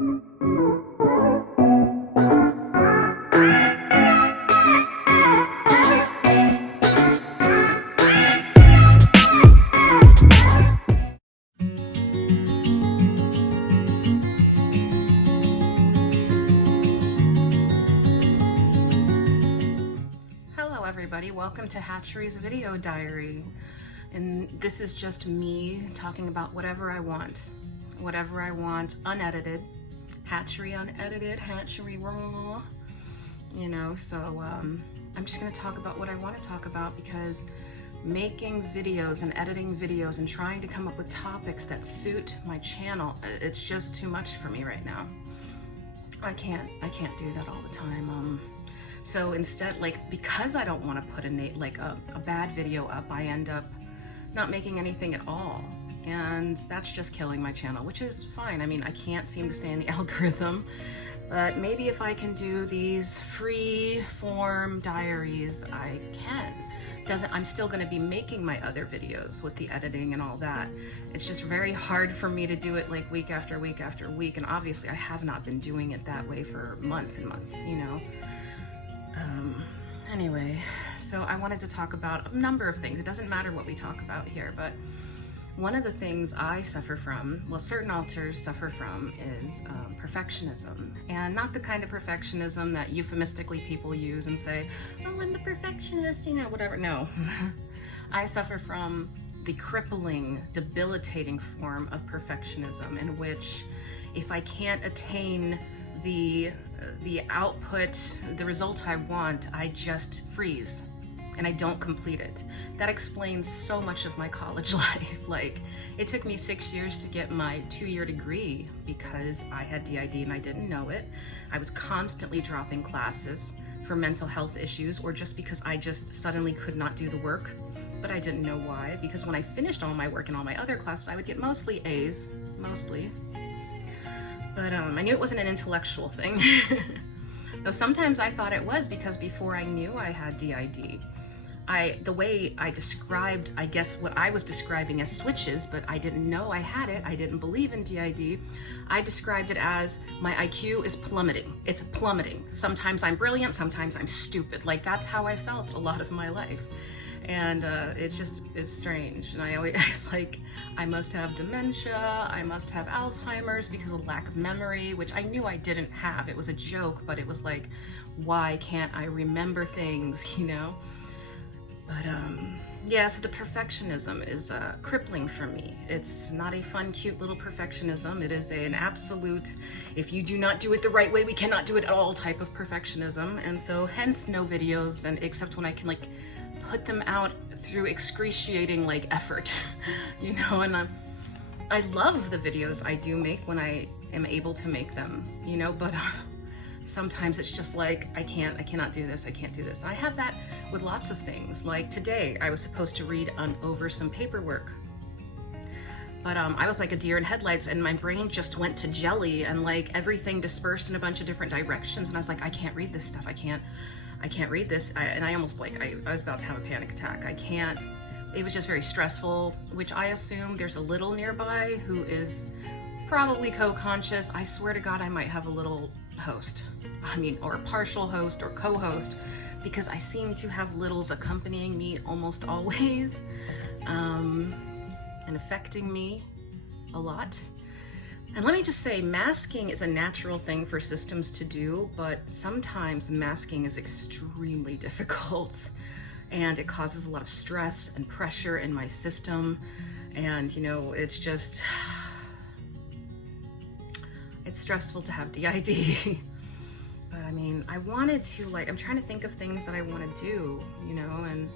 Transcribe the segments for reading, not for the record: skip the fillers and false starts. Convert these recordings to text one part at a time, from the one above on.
Everybody, welcome to Hatchery's video diary, and this is just me talking about whatever I want, unedited. Hatchery unedited, Hatchery raw, you know. So I'm just going to talk about what I want to talk about, because making videos and editing videos and trying to come up with topics that suit my channel, it's just too much for me right now. I can't do that all the time. So instead, because I don't want to put a bad video up, I end up not making anything at all. And that's just killing my channel, which is fine. I mean, I can't seem to stay in the algorithm, but maybe if I can do these free form diaries, I can. I'm still going to be making my other videos with the editing and all that. It's just very hard for me to do it like week after week after week. And obviously I have not been doing it that way for months and months, you know. Anyway, so I wanted to talk about a number of things. It doesn't matter what we talk about here, but one of the things I suffer from, well, certain alters suffer from, is perfectionism. And not the kind of perfectionism that euphemistically people use and say, oh, I'm a perfectionist, you know, whatever. No. I suffer from the crippling, debilitating form of perfectionism, in which if I can't attain the output, the result I want, I just freeze and I don't complete it. That explains so much of my college life. Like, it took me 6 years to get my 2-year degree because I had DID and I didn't know it. I was constantly dropping classes for mental health issues, or just because I just suddenly could not do the work, but I didn't know why, because when I finished all my work in all my other classes, I would get mostly A's, mostly. But I knew it wasn't an intellectual thing. Though sometimes I thought it was, because before I knew I had DID, the way I described, I guess, what I was describing as switches, but I didn't know I had it, I didn't believe in DID, I described it as my IQ is plummeting. It's plummeting. Sometimes I'm brilliant, sometimes I'm stupid. Like, that's how I felt a lot of my life. And it's strange. And I always like, I must have dementia, I must have Alzheimer's because of lack of memory, which I knew I didn't have. It was a joke, but it was like, why can't I remember things, you know? But yeah, so the perfectionism is crippling for me. It's not a fun, cute little perfectionism. It is an absolute, if you do not do it the right way, we cannot do it at all type of perfectionism. And so hence no videos, and except when I can put them out through excruciating effort, you know. And I love the videos I do make when I am able to make them, you know, but sometimes it's just like, I cannot do this, I can't do this. I have that with lots of things. Like today, I was supposed to read over some paperwork, but I was like a deer in headlights, and my brain just went to jelly, and everything dispersed in a bunch of different directions, and I was like, I can't read this stuff, I can't read this. And I almost I was about to have a panic attack. It was just very stressful, which I assume there's a little nearby who is probably co-conscious. I swear to God, I might have a little host. I mean, or a partial host or co-host, because I seem to have littles accompanying me almost always, and affecting me a lot. And let me just say, masking is a natural thing for systems to do, but sometimes masking is extremely difficult, and it causes a lot of stress and pressure in my system. And, you know, it's just, it's stressful to have DID. But I mean, I wanted to, I'm trying to think of things that I want to do, you know, and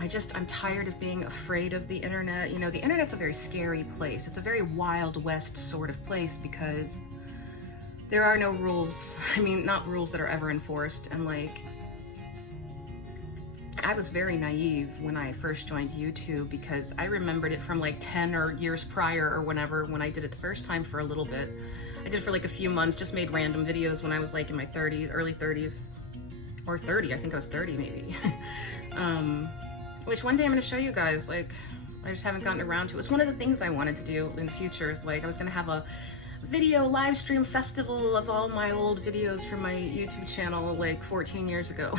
I'm tired of being afraid of the internet. You know, the internet's a very scary place. It's a very Wild West sort of place, because there are no rules. I mean, not rules that are ever enforced. And I was very naive when I first joined YouTube, because I remembered it from 10 or years prior or whenever, when I did it the first time for a little bit. I did it for a few months, just made random videos when I was in my 30s, early 30s, or 30, I think I was 30 maybe. Which one day I'm gonna show you guys, I just haven't gotten around to. It's one of the things I wanted to do in the future, is I was gonna have video live stream festival of all my old videos from my YouTube channel like 14 years ago.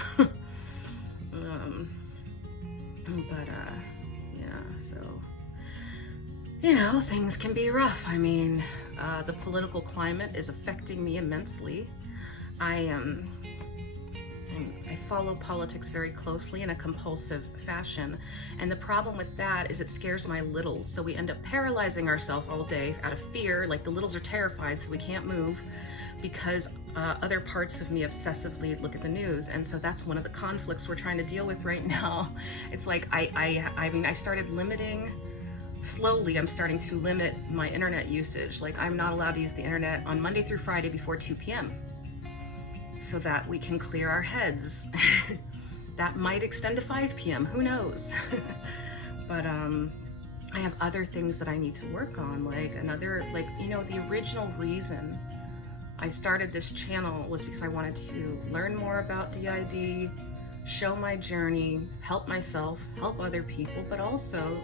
Yeah, so, you know, things can be rough. I mean, the political climate is affecting me immensely. I follow politics very closely in a compulsive fashion, and the problem with that is it scares my littles, so we end up paralyzing ourselves all day out of fear. Like, the littles are terrified, so we can't move because other parts of me obsessively look at the news. And so that's one of the conflicts we're trying to deal with right now. It's like, I mean, I started limiting, slowly I'm starting to limit my internet usage. Like, I'm not allowed to use the internet on Monday through Friday before 2 p.m. so that we can clear our heads. That might extend to 5 p.m., who knows? But I have other things that I need to work on, like you know, the original reason I started this channel was because I wanted to learn more about DID, show my journey, help myself, help other people, but also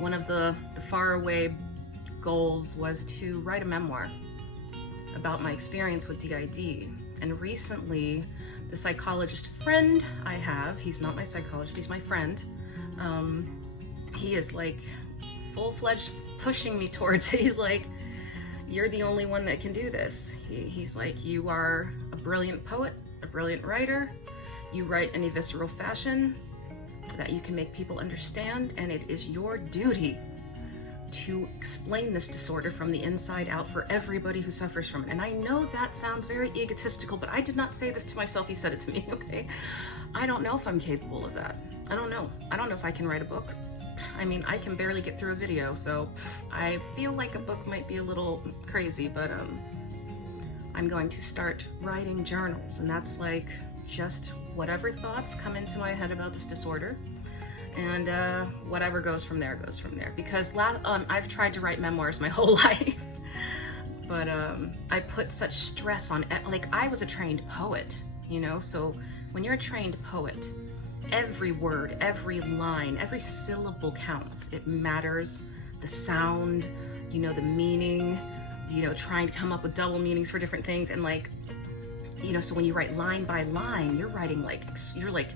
one of the faraway goals was to write a memoir about my experience with DID. And recently, the psychologist friend I have, he's not my psychologist, he's my friend, he is like full-fledged pushing me towards it. He's like, you're the only one that can do this. He's like, you are a brilliant poet, a brilliant writer, you write in a visceral fashion that you can make people understand, and it is your duty to explain this disorder from the inside out for everybody who suffers from it. And I know that sounds very egotistical, but I did not say this to myself, he said it to me, okay? I don't know if I'm capable of that. I don't know. I don't know if I can write a book. I mean, I can barely get through a video, so I feel like a book might be a little crazy, but I'm going to start writing journals, and that's like just whatever thoughts come into my head about this disorder. And whatever goes from there, goes from there. Because I've tried to write memoirs my whole life, but I put such stress on it. Like, I was a trained poet, you know? So when you're a trained poet, every word, every line, every syllable counts. It matters, the sound, you know, the meaning, you know, trying to come up with double meanings for different things. And like, you know, so when you write line by line, you're writing like, you're like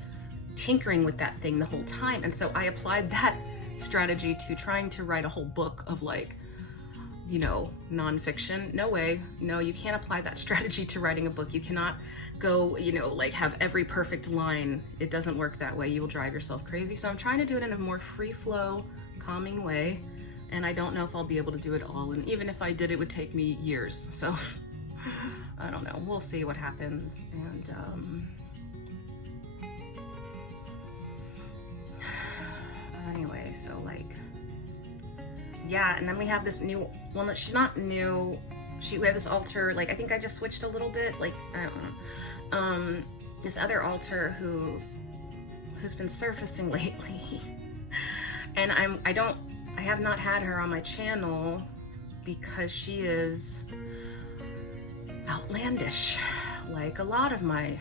tinkering with that thing the whole time. And so I applied that strategy to trying to write a whole book of like, you know, nonfiction. No way. No, you can't apply that strategy to writing a book. You cannot go, you know, like have every perfect line. It doesn't work that way. You will drive yourself crazy. So I'm trying to do it in a more free flow, calming way. And I don't know if I'll be able to do it all. And even if I did, it would take me years. So I don't know. We'll see what happens. And anyway, so like, yeah. And then we have this new, well, no, she's not new. We have this altar, like, I think I just switched a little bit, like, I don't know. This other altar who's been surfacing lately. And I have not had her on my channel because she is outlandish, like a lot of my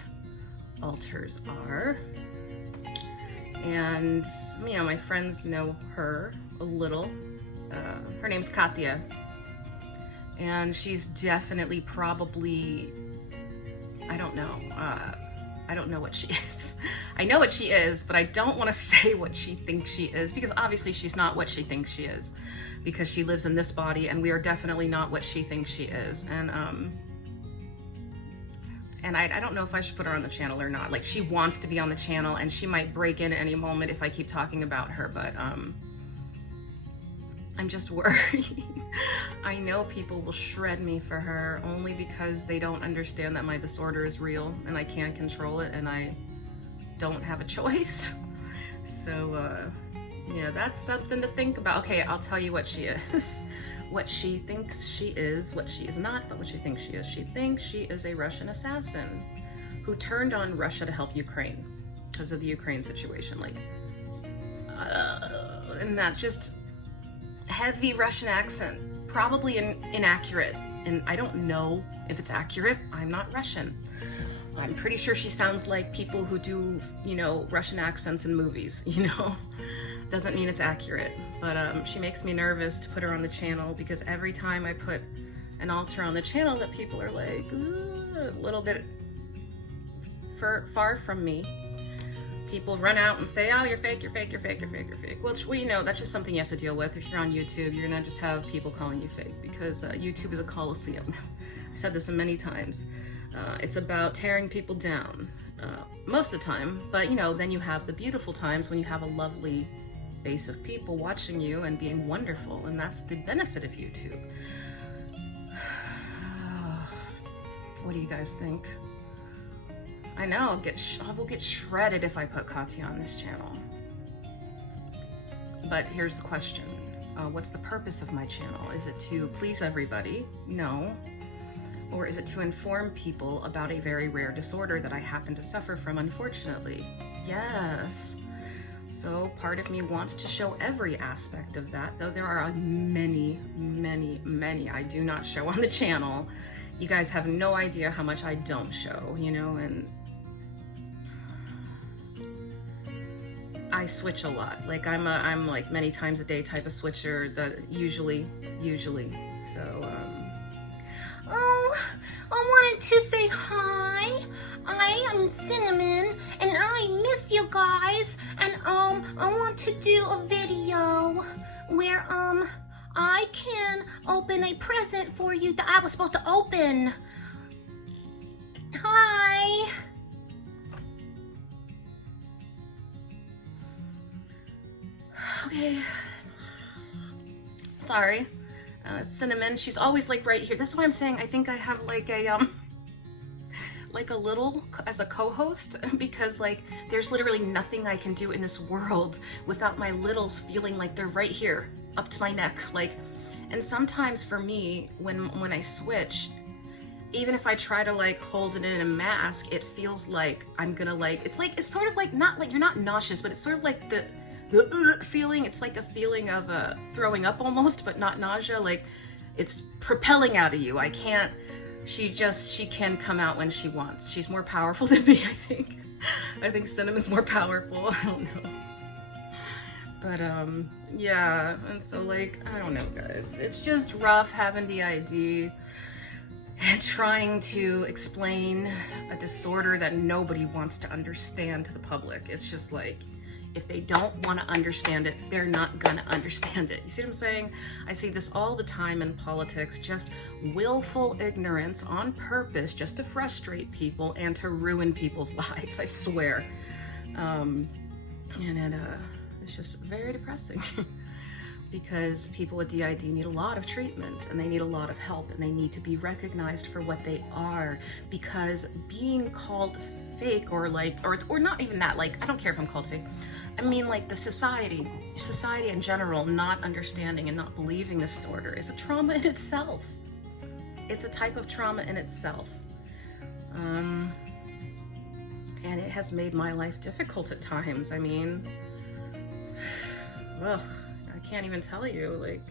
altars are. And, you know, my friends know her a little. Her name's Katya. And she's definitely probably, I don't know. I don't know what she is. I know what she is, but I don't want to say what she thinks she is, because obviously she's not what she thinks she is, because she lives in this body, and we are definitely not what she thinks she is. And I don't know if I should put her on the channel or not. Like, she wants to be on the channel, and she might break in at any moment if I keep talking about her, but I'm just worried. I know people will shred me for her only because they don't understand that my disorder is real and I can't control it and I don't have a choice. So, yeah, that's something to think about. Okay, I'll tell you what she is. What she thinks she is, what she is not, but what she thinks she is. She thinks she is a Russian assassin who turned on Russia to help Ukraine because of the Ukraine situation. Like, and that just heavy Russian accent, probably inaccurate. And I don't know if it's accurate. I'm not Russian. I'm pretty sure she sounds like people who do, you know, Russian accents in movies, you know? Doesn't mean it's accurate, but she makes me nervous to put her on the channel because every time I put an alter on the channel that people are like a little bit far from me. People run out and say, oh, you're fake, you're fake, you're fake, you're fake, you're fake. Well, you know, that's just something you have to deal with. If you're on YouTube, you're gonna just have people calling you fake, because YouTube is a coliseum. I've said this many times. It's about tearing people down most of the time, but you know, then you have the beautiful times when you have a lovely base of people watching you and being wonderful, and that's the benefit of YouTube. What do you guys think? I know I will get shredded if I put Katya on this channel. But here's the question. What's the purpose of my channel? Is it to please everybody? No. Or is it to inform people about a very rare disorder that I happen to suffer from, unfortunately? Yes. So part of me wants to show every aspect of that, though there are many, many, many I do not show on the channel. You guys have no idea how much I don't show, you know, and I switch a lot. Like I'm like many times a day type of switcher that usually. So, Oh, I wanted to say hi. I am Cinnamon, and I miss you guys. And I want to do a video where I can open a present for you that I was supposed to open. Hi. okay. Sorry. Cinnamon, she's always like right here. This is why I'm saying I think I have like a little as a co-host, because like there's literally nothing I can do in this world without my littles feeling like they're right here up to my neck. Like, and sometimes for me when I switch, even if I try to like hold it in a mask, it feels like I'm gonna like, it's sort of like, not like you're not nauseous, but it's sort of like the feeling. It's like a feeling of throwing up almost, but not nausea. Like it's propelling out of you. I can't. She can come out when she wants. She's more powerful than me, I think. I think Cinnamon's more powerful. I don't know. But yeah. And so like, I don't know, guys. It's just rough having DID and trying to explain a disorder that nobody wants to understand to the public. It's just like, if they don't want to understand it, they're not gonna understand it. You see what I'm saying? I see this all the time in politics, just willful ignorance on purpose, just to frustrate people and to ruin people's lives, I swear. And it's just very depressing because people with DID need a lot of treatment and they need a lot of help, and they need to be recognized for what they are, because being called fake or like, or not even that, like, I don't care if I'm called fake. I mean, like the society in general not understanding and not believing this disorder is a trauma in itself. It's a type of trauma in itself. And it has made my life difficult at times. I mean, ugh, I can't even tell you, like,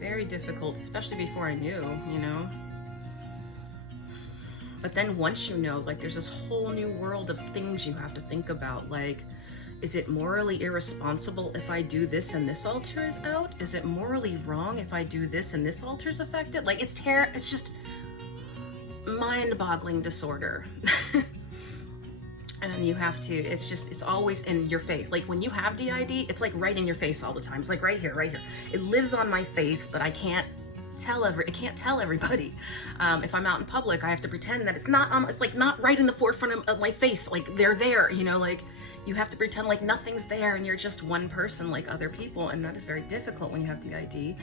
very difficult, especially before I knew, you know? But then once you know, like, there's this whole new world of things you have to think about, like, is it morally irresponsible if I do this and this altar is out? Is it morally wrong if I do this and this altar is affected? Like, it's just mind-boggling disorder. And you have to, it's always in your face. Like when you have DID, it's like right in your face all the time. It's like right here, right here. It lives on my face, but I can't tell everybody. If I'm out in public, I have to pretend that it's not, it's like not right in the forefront of my face. Like they're there, you know, like you have to pretend like nothing's there and you're just one person like other people. And that is very difficult when you have DID.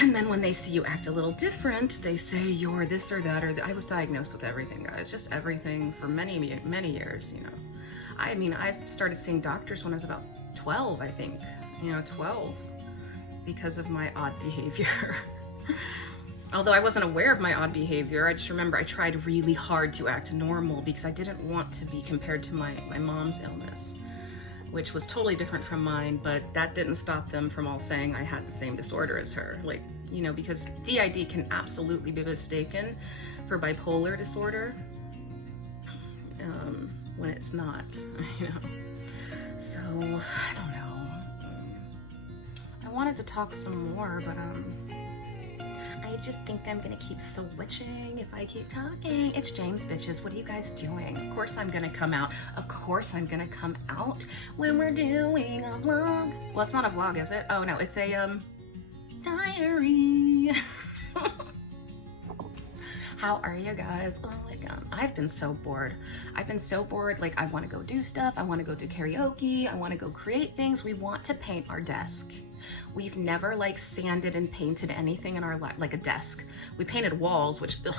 And then when they see you act a little different, they say you're this or that, or I was diagnosed with everything, guys, just everything for many, many years, you know. I mean, I've started seeing doctors when I was about 12, I think, 12, because of my odd behavior. Although I wasn't aware of my odd behavior, I just remember I tried really hard to act normal because I didn't want to be compared to my mom's illness, which was totally different from mine, but that didn't stop them from all saying I had the same disorder as her. Like, because DID can absolutely be mistaken for bipolar disorder when it's not, So, I don't know. I wanted to talk some more, but I I just think I'm gonna keep switching if I keep talking. It's James, bitches. What are you guys doing? Of course I'm gonna come out. Of course I'm gonna come out when we're doing a vlog. Well, it's not a vlog, is it? Oh no, it's a diary. How are you guys? Oh my god, I've been so bored. I've been so bored. Like, I want to go do stuff. I want to go do karaoke. I want to go create things. We want to paint our desk. We've never like sanded and painted anything in our life, like a desk. We painted walls, which, ugh,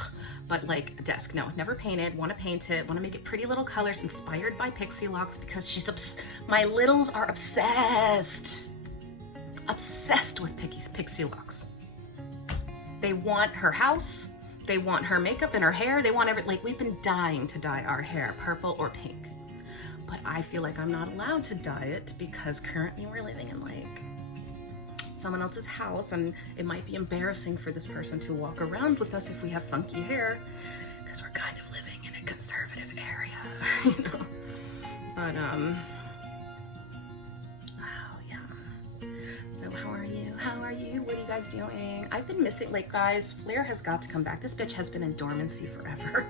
but like a desk, no, never painted. Want to paint it. Want to make it pretty little colors inspired by Pixie Locks because my littles are obsessed with Pixie Locks. They want her house. They want her makeup and her hair. They want like, we've been dying to dye our hair purple or pink. But I feel like I'm not allowed to dye it because currently we're living in like someone else's house, and it might be embarrassing for this person to walk around with us if we have funky hair because we're kind of living in a conservative area, you know? But, oh yeah. So how are you? How are you? What are you guys doing? I've been missing, like, guys, Flair has got to come back. This bitch has been in dormancy forever.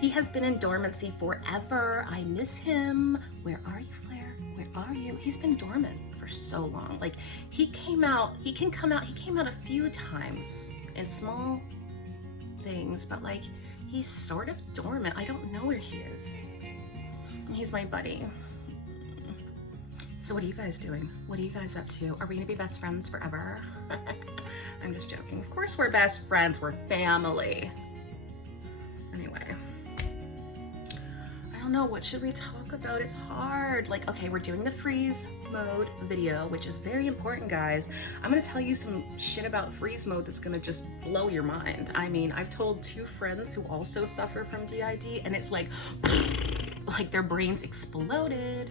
He has been in dormancy forever. I miss him. Where are you, Flair? Where are you? He's been dormant for so long. Like, he came out a few times in small things, but like, he's sort of dormant. I don't know where he is. He's my buddy. So what are you guys doing? What are you guys up to? Are we gonna be best friends forever? I'm just joking. Of course we're best friends, we're family. Anyway, I don't know, what should we talk about? It's hard. Like, okay, we're doing the freeze mode video, which is very important, guys. I'm gonna tell you some shit about freeze mode that's gonna just blow your mind. I mean, I've told 2 friends who also suffer from DID, and it's like their brains exploded.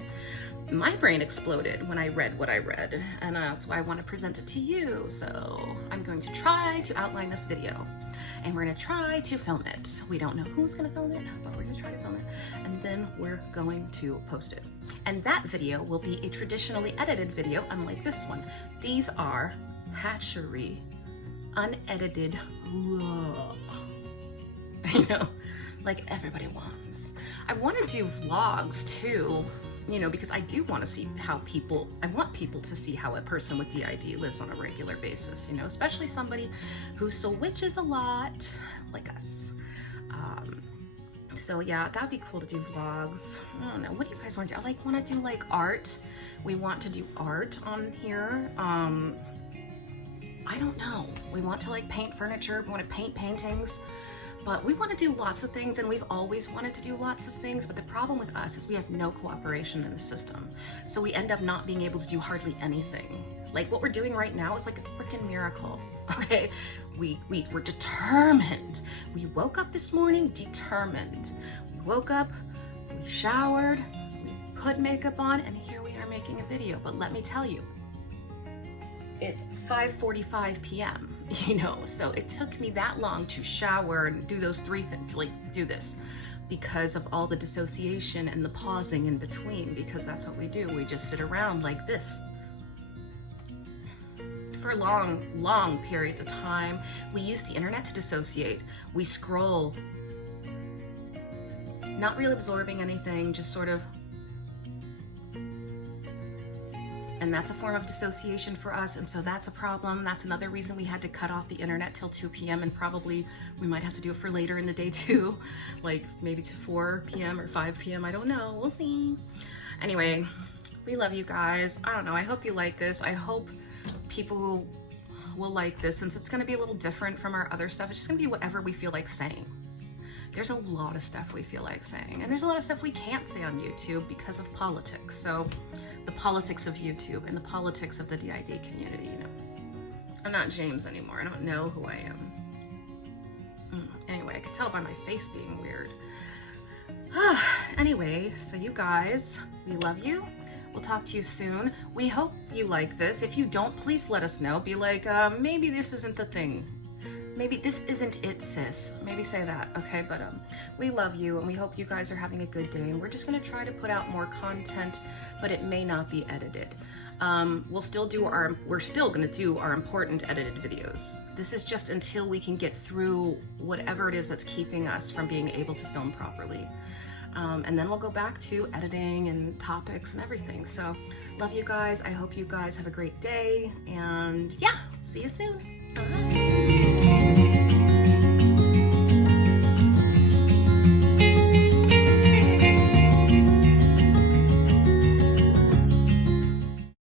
My brain exploded when I read what I read, and that's why I want to present it to you. So I'm going to try to outline this video, and we're going to try to film it. We don't know who's going to film it, but we're going to try to film it, and then we're going to post it. And that video will be a traditionally edited video, unlike this one. These are Hatchery, unedited, raw. You know, like everybody wants. I want to do vlogs too, you know, because I do want to see how I want people to see how a person with DID lives on a regular basis, you know, especially somebody who switches a lot, like us. So yeah, that'd be cool to do vlogs. I don't know, what do you guys want to do? I like want to do like art. We want to do art on here. I don't know. We want to like paint furniture. We want to paint paintings. But we want to do lots of things, and we've always wanted to do lots of things, but the problem with us is we have no cooperation in the system. So we end up not being able to do hardly anything. Like what we're doing right now is like a freaking miracle, okay? We're determined. We woke up this morning determined. We woke up, we showered, we put makeup on, and here we are making a video. But let me tell you, it's 5:45 p.m., you know, so it took me that long to shower and do those 3 things, like do this, because of all the dissociation and the pausing in between, because that's what we do. We just sit around like this for long periods of time. We use the internet to dissociate. We scroll, not really absorbing anything, just sort of. And that's a form of dissociation for us, and so that's a problem. That's another reason we had to cut off the internet till 2 p.m. and probably we might have to do it for later in the day too, like maybe to 4 p.m. or 5 p.m. I don't know, we'll see. Anyway, we love you guys. I don't know, I hope you like this. I hope people will like this, since it's gonna be a little different from our other stuff. It's just gonna be whatever we feel like saying. There's a lot of stuff we feel like saying, and there's a lot of stuff we can't say on YouTube because of politics. So the politics of YouTube and the politics of the DID community, you know. I'm not James anymore. I don't know who I am. Anyway, I could tell by my face being weird. Anyway, so you guys, we love you. We'll talk to you soon. We hope you like this. If you don't, please let us know. Be like, maybe this isn't the thing. Maybe this isn't it, sis. Maybe say that, okay? But we love you, and we hope you guys are having a good day, and we're just gonna try to put out more content, but it may not be edited. we're still gonna do our important edited videos. This is just until we can get through whatever it is that's keeping us from being able to film properly. And then we'll go back to editing and topics and everything. So love you guys. I hope you guys have a great day, and yeah, see you soon. Bye.